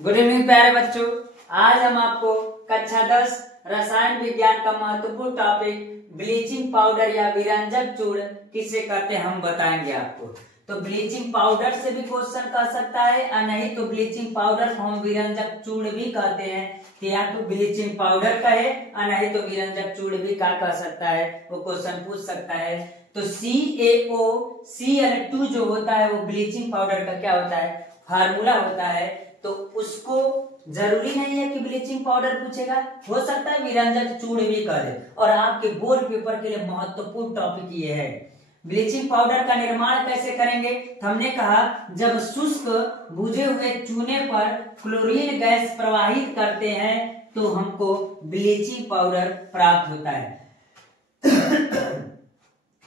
Good evening प्यारे बच्चों। आज हम आपको कक्षा 10 रसायन विज्ञान का महत्वपूर्ण टॉपिक ब्लीचिंग पाउडर या विरंजक चूर्ण किसे कहते हैं हम बताएंगे आपको। तो ब्लीचिंग पाउडर से भी क्वेश्चन कर सकता है और नहीं तो ब्लीचिंग पाउडर को हम विरंजक चूर्ण भी कहते हैं कि या तो ब्लीचिंग पाउडर कहे और नहीं तो विरंजक चूर्ण भी क्या कह सकता है, वो क्वेश्चन पूछ सकता है। तो CaOCl2 जो होता है वो ब्लीचिंग पाउडर का क्या होता है, फार्मूला होता है। तो उसको जरूरी नहीं है कि ब्लीचिंग पाउडर पूछेगा, हो सकता है विरंजक चूर्ण भी कह दे। और आपके बोर्ड पेपर के लिए महत्वपूर्ण टॉपिक ये है ब्लीचिंग पाउडर का निर्माण कैसे करेंगे। तो हमने कहा जब शुष्क बुझे हुए चूने पर क्लोरीन गैस प्रवाहित करते हैं तो हमको ब्लीचिंग पाउडर प्राप्त होता है।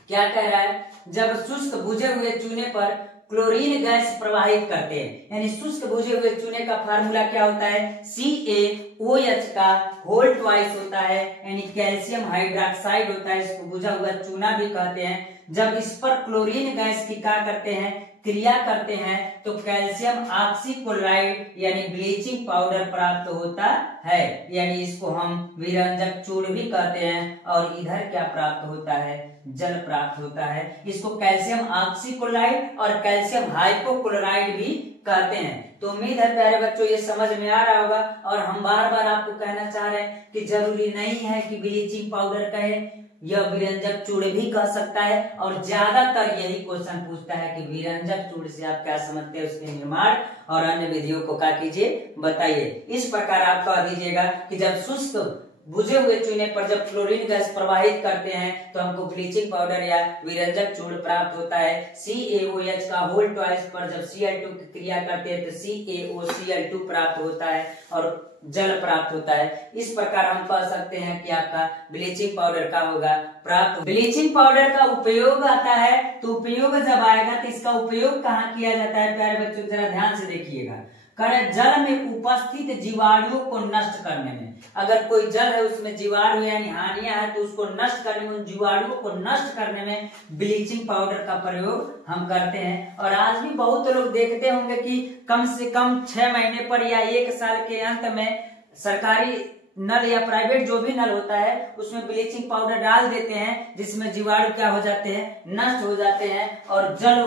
क्या कह रहा है, जब शुष्क बुझे हुए चूने पर क्लोरीन गैस प्रवाहित करते हैं, यानी शुष्क बुझे हुए चूने का फार्मूला क्या होता है, CaOH का होल ट्वाइस होता है, यानी कैल्शियम हाइड्रोक्साइड होता है। इसको बुझा हुआ चूना भी कहते हैं। जब इस पर क्लोरीन गैस की क्या करते हैं, क्रिया करते हैं तो कैल्शियम ऑक्सीक्लोराइड यानी ब्लीचिंग पाउडर प्राप्त होता है, यानी इसको हम विरंजक चूर्ण भी कहते हैं। और इधर क्या प्राप्त होता है, जल प्राप्त होता है। इसको कैल्शियम ऑक्सीक्लोराइड और कैल्शियम हाइपोक्लोराइड भी कहते हैं। तो उम्मीद है प्यारे बच्चों ये समझ में आ रहा होगा। और हम बार बार आपको कहना चाह रहे हैं कि जरूरी नहीं है कि ब्लीचिंग पाउडर कहे, यह विरंजक चूर्ण भी कह सकता है। और ज्यादातर यही क्वेश्चन पूछता है कि विरंजक चूर्ण से आप क्या समझते हैं, उसके निर्माण और अन्य विधियों को क्या कीजिए बताइए। इस प्रकार आप कह दीजिएगा कि जब शुष्क बुझे हुए चूने पर जब क्लोरीन गैस प्रवाहित करते हैं तो हमको ब्लीचिंग पाउडर या विरंजक चूर्ण प्राप्त होता है। CaOH का होल ट्वाइस पर जब Cl2 की क्रिया करते हैं तो CaOCl2 प्राप्त होता है और जल प्राप्त होता है। इस प्रकार हम कह सकते हैं कि आपका ब्लीचिंग पाउडर का होगा प्राप्त। ब्लीचिंग पाउडर का उपयोग आता है, तो उपयोग जब आएगा तो इसका उपयोग कहाँ किया जाता है प्यारे बच्चों, जरा ध्यान से देखिएगा। करें जल में उपस्थित जीवाणुओं को नष्ट करने में। अगर कोई जल है उसमें जीवाणु यानी हानियां है तो उसको नष्ट करने में, उन जीवाणुओं को नष्ट करने में ब्लीचिंग पाउडर का प्रयोग हम करते हैं। और आज भी बहुत लोग देखते होंगे कि कम से कम 6 महीने पर या 1 साल के अंत में सरकारी नल या प्राइवेट जो भी नल होता है उसमें ब्लीचिंग पाउडर डाल देते हैं, जिसमें जीवाणु क्या हो जाते हैं, नष्ट हो जाते हैं और जल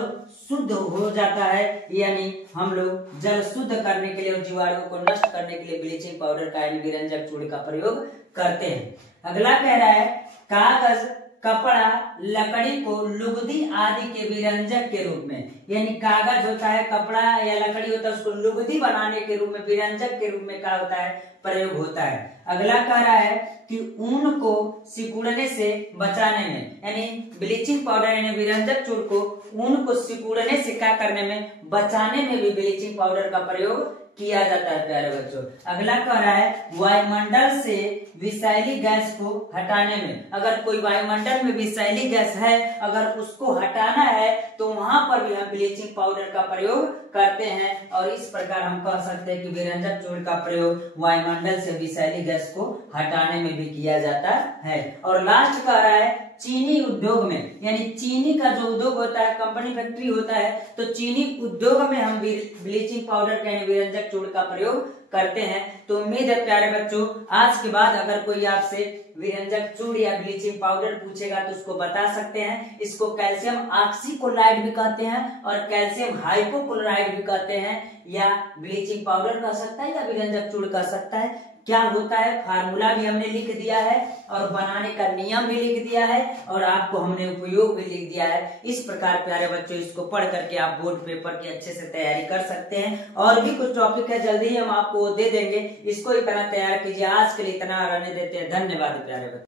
शुद्ध हो जाता है। यानी हम लोग जल शुद्ध करने के लिए और जीवाणुओं को नष्ट करने के लिए ब्लीचिंग पाउडर का यानी विरंजक चूर्ण का प्रयोग करते हैं। अगला कह रहा है कागज, कपड़ा, लकड़ी को लुगदी आदि के विरंजक के रूप में, यानी कागज होता है, कपड़ा या लकड़ी होता है, उसको लुगदी बनाने के रूप में, विरंजक के रूप में क्या होता है, प्रयोग होता है। अगला कह रहा है कि ऊन को सिकुड़ने से बचाने में, यानी ब्लीचिंग पाउडर यानी विरंजक चूर्ण को ऊन को सिकुड़ने से क्या करने में, बचाने में भी ब्लीचिंग पाउडर का प्रयोग किया जाता है प्यारे बच्चों। अगला कह रहा है वायुमंडल से विषैली गैस को हटाने में। अगर कोई वायुमंडल में विषैली गैस है, अगर उसको हटाना है तो वहां पर भी हम ब्लीचिंग पाउडर का प्रयोग करते हैं। और इस प्रकार हम कह सकते हैं कि विरंजक चूर्ण का प्रयोग वायुमंडल से विषैली गैस को हटाने में भी किया जाता है। और लास्ट कह रहा है चीनी उद्योग में, यानी चीनी का जो उद्योग होता है, कंपनी फैक्ट्री होता है, तो चीनी उद्योग में हम ब्लीचिंग पाउडर यानी विरंजक चूर्ण का प्रयोग करते हैं। तो उम्मीद है प्यारे बच्चों आज के बाद अगर कोई आपसे विरंजक चूर्ण या ब्लीचिंग पाउडर पूछेगा तो उसको बता सकते हैं। इसको कैल्शियम ऑक्सीक्लोराइड भी कहते हैं और कैल्शियम हाइपोक्लोराइड भी कहते हैं, या ब्लीचिंग पाउडर कह सकता है या विरंजक चूर्ण कह सकता है। क्या होता है फार्मूला भी हमने लिख दिया है और बनाने का नियम भी लिख दिया है और आपको हमने उपयोग भी लिख दिया है। इस प्रकार प्यारे बच्चों इसको पढ़ करके आप बोर्ड पेपर की अच्छे से तैयारी कर सकते हैं। और भी कुछ टॉपिक है जल्दी ही हम आपको दे देंगे, इसको इतना तैयार कीजिए। आज के लिए इतना रहने देते हैं। धन्यवाद प्यारे बच्चों।